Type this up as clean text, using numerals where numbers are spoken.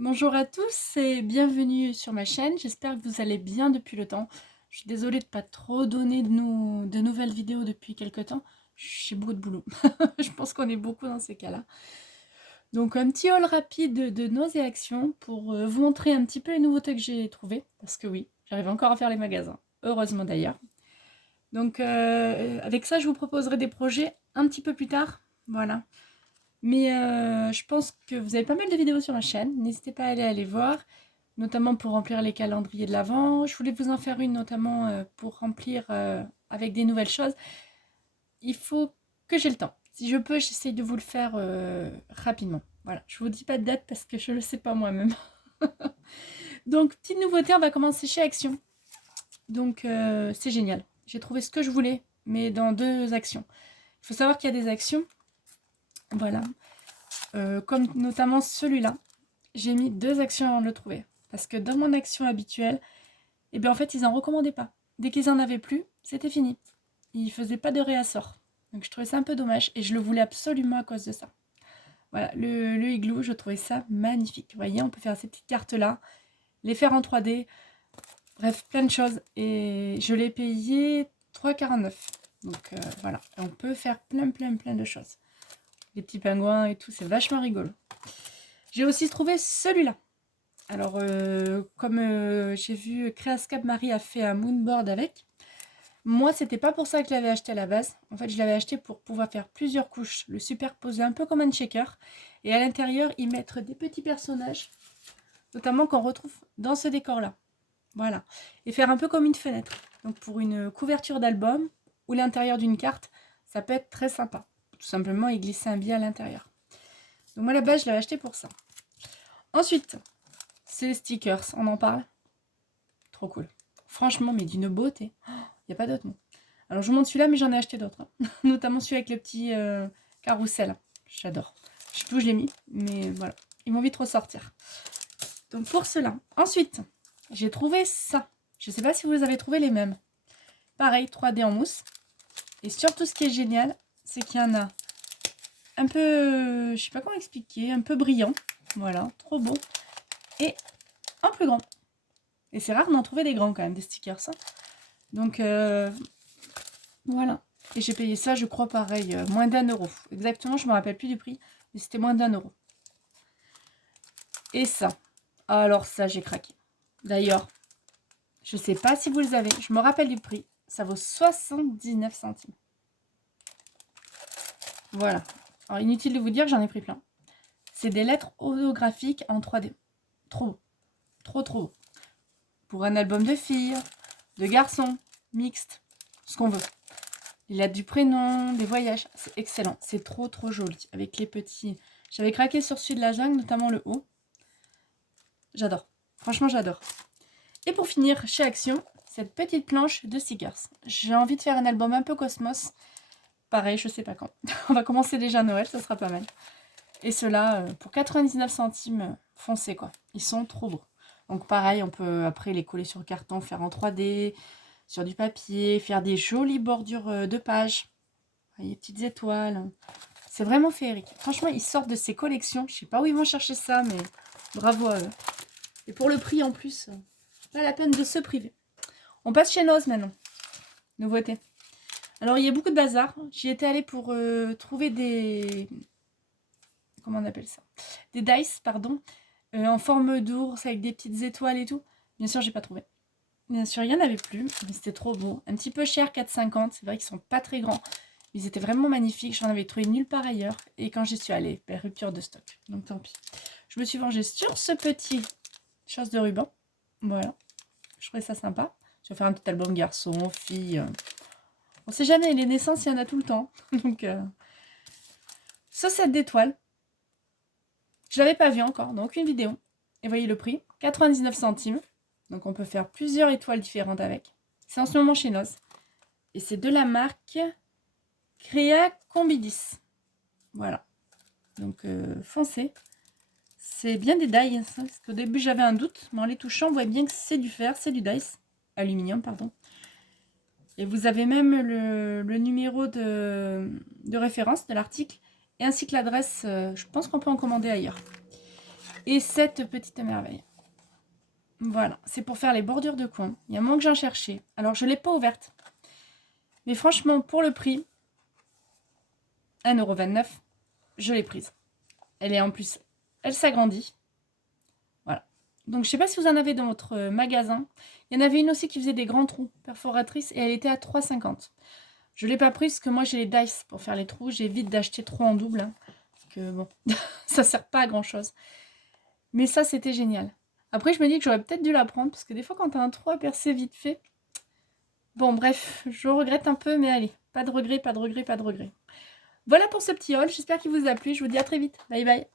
Bonjour à tous et bienvenue sur ma chaîne. J'espère que vous allez bien depuis le temps. Je suis désolée de ne pas trop donner de nouvelles vidéos depuis quelques temps. J'ai beaucoup de boulot. Je pense qu'on est beaucoup dans ces cas-là. Donc un petit haul rapide de nos actions pour vous montrer un petit peu les nouveautés que j'ai trouvées. Parce que oui, j'arrive encore à faire les magasins. Heureusement d'ailleurs. Donc avec ça, je vous proposerai des projets un petit peu plus tard. Voilà. Mais je pense que vous avez pas mal de vidéos sur ma chaîne. N'hésitez pas à aller les voir, notamment pour remplir les calendriers de l'Avent. Je voulais vous en faire une notamment pour remplir avec des nouvelles choses. Il faut que j'ai le temps. Si je peux, j'essaye de vous le faire rapidement. Voilà, je vous dis pas de date parce que je le sais pas moi-même. Donc, petite nouveauté, on va commencer chez Action. Donc, c'est génial. J'ai trouvé ce que je voulais, mais dans 2 actions. Il faut savoir qu'il y a des actions, voilà, comme notamment celui-là. J'ai mis 2 actions avant de le trouver. Parce que dans mon action habituelle, et bien en fait, ils en recommandaient pas. Dès qu'ils en avaient plus, c'était fini. Ils faisaient pas de réassort. Donc je trouvais ça un peu dommage et je le voulais absolument à cause de ça. Voilà, le igloo, je trouvais ça magnifique. Vous voyez, on peut faire ces petites cartes-là, les faire en 3D, bref, plein de choses. Et je l'ai payé 3,49. Donc voilà, et on peut faire plein de choses. Les petits pingouins et tout, c'est vachement rigolo. J'ai aussi trouvé celui-là. Alors, comme j'ai vu Créascap Marie a fait un moonboard avec, moi, c'était pas pour ça que je l'avais acheté à la base. En fait, je l'avais acheté pour pouvoir faire plusieurs couches, le superposer un peu comme un shaker, et à l'intérieur, y mettre des petits personnages, notamment qu'on retrouve dans ce décor-là. Voilà. Et faire un peu comme une fenêtre. Donc, pour une couverture d'album ou l'intérieur d'une carte, ça peut être très sympa. Tout simplement, y glisser un billet à l'intérieur. Donc, moi, à la base, je l'avais acheté pour ça. Ensuite, c'est les stickers. On en parle. Trop cool. Franchement, mais d'une beauté. Il n'y a pas d'autre mot. Alors, je vous montre celui-là, mais j'en ai acheté d'autres. Hein. Notamment celui avec le petit carrousel. J'adore. Je sais plus où je l'ai mis, mais voilà. Ils vont vite ressortir. Donc, pour cela. Ensuite, j'ai trouvé ça. Je ne sais pas si vous avez trouvé les mêmes. Pareil, 3D en mousse. Et surtout, ce qui est génial, c'est qu'il y en a un peu, je sais pas comment expliquer, un peu brillant. Voilà, trop beau. Et un plus grand. Et c'est rare d'en trouver des grands quand même, des stickers. Ça. Donc, voilà. Et j'ai payé ça, je crois, pareil, moins d'1 euro. Exactement, je ne me rappelle plus du prix, mais c'était moins d'1 euro. Et ça, alors ça, j'ai craqué. D'ailleurs, je ne sais pas si vous les avez, je me rappelle du prix. Ça vaut 79 centimes. Voilà. Alors, inutile de vous dire que j'en ai pris plein. C'est des lettres holographiques en 3D. Trop beau. Trop beau. Pour un album de filles, de garçons, mixte, ce qu'on veut. Il a du prénom, des voyages, c'est excellent. C'est trop joli. Avec les petits... J'avais craqué sur celui de la jungle, notamment le haut. J'adore. Franchement, j'adore. Et pour finir, chez Action, cette petite planche de stickers. J'ai envie de faire un album un peu cosmos. Pareil, je sais pas quand. On va commencer déjà Noël, ça sera pas mal. Et ceux-là, pour 99 centimes, foncez quoi. Ils sont trop beaux. Donc pareil, on peut après les coller sur le carton, faire en 3D, sur du papier, faire des jolies bordures de pages. Les petites étoiles. C'est vraiment féerique. Franchement, ils sortent de ces collections. Je sais pas où ils vont chercher ça, mais bravo à eux. Et pour le prix en plus, pas la peine de se priver. On passe chez Noz maintenant. Nouveauté. Alors, il y a beaucoup de bazar. J'y étais allée pour trouver des... Comment on appelle ça? Des dice, pardon. En forme d'ours, avec des petites étoiles et tout. Bien sûr, j'ai pas trouvé. Bien sûr, il n'y en avait plus, mais c'était trop beau. Un petit peu cher, 4,50. C'est vrai qu'ils sont pas très grands. Ils étaient vraiment magnifiques. J'en avais trouvé nulle part ailleurs. Et quand j'y suis allée, rupture de stock. Donc tant pis. Je me suis vengée sur ce petit chose de ruban. Voilà. Je trouvais ça sympa. Je vais faire un petit album garçon, fille. On sait jamais. Les naissances, il y en a tout le temps. Donc, ce set d'étoiles. Je l'avais pas vu encore dans aucune vidéo. Et voyez le prix. 99 centimes. Donc on peut faire plusieurs étoiles différentes avec. C'est en ce moment chez Noz. Et c'est de la marque Créa Combidis. Voilà. Donc foncez. C'est bien des dies. Hein, parce qu'au début j'avais un doute. Mais en les touchant, on voit bien que c'est du fer. C'est du dice. Aluminium, pardon. Et vous avez même le numéro de référence de l'article. Et ainsi que l'adresse. Je pense qu'on peut en commander ailleurs. Et cette petite merveille. Voilà, c'est pour faire les bordures de coin. Il y a un moment que j'en cherchais. Alors, je ne l'ai pas ouverte. Mais franchement, pour le prix, 1,29 €, je l'ai prise. Elle est en plus, elle s'agrandit. Voilà. Donc, je ne sais pas si vous en avez dans votre magasin. Il y en avait une aussi qui faisait des grands trous perforatrices et elle était à 3,50 €. Je ne l'ai pas prise parce que moi, j'ai les dice pour faire les trous. J'évite d'acheter trop en double. Hein, parce que bon, ça ne sert pas à grand-chose. Mais ça, c'était génial. Après, je me dis que j'aurais peut-être dû la prendre parce que des fois, quand tu as un trou à percer vite fait... Bon, bref, je regrette un peu, mais allez, pas de regret, pas de regret, pas de regret. Voilà pour ce petit haul. J'espère qu'il vous a plu. Je vous dis à très vite. Bye bye.